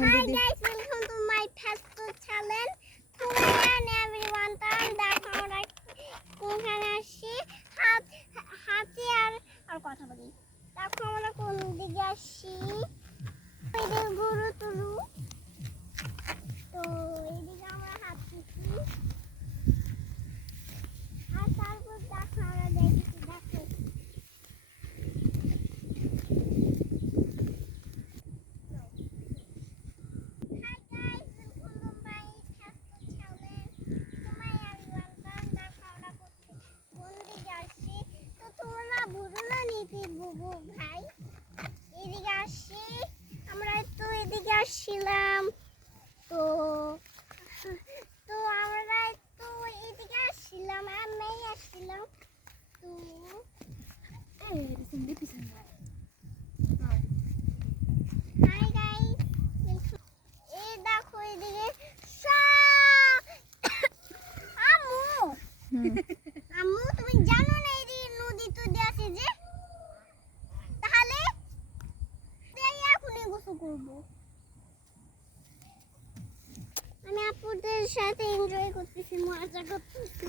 Hi guys, welcome to my Facebook channel. Today and everyone time দেখো আমরা কোনখানে আসছি হাতি আর কথা বলি। দেখো আমরা কোন দিকে আসছি। এদের গরু তুলু তো এদিকে আমরা হাঁটতেছি আর তারপর দেখো আমরা দেখছি দেখো ভাই এদিকে আসছি আমরা তো এদিকে আসছিলাম তো তো আমরা তো এদিকে আসছিলাম আমি আসছিলাম তো হাই গাইস এই দেখো এদিকে আম্মু আম্মু তুমি জানো না এদিকে নদী তো আছে যে তাহলে এখনই গোসল করব আমি আপুদের সাথে এনজয় করতেছি মজা করতেছি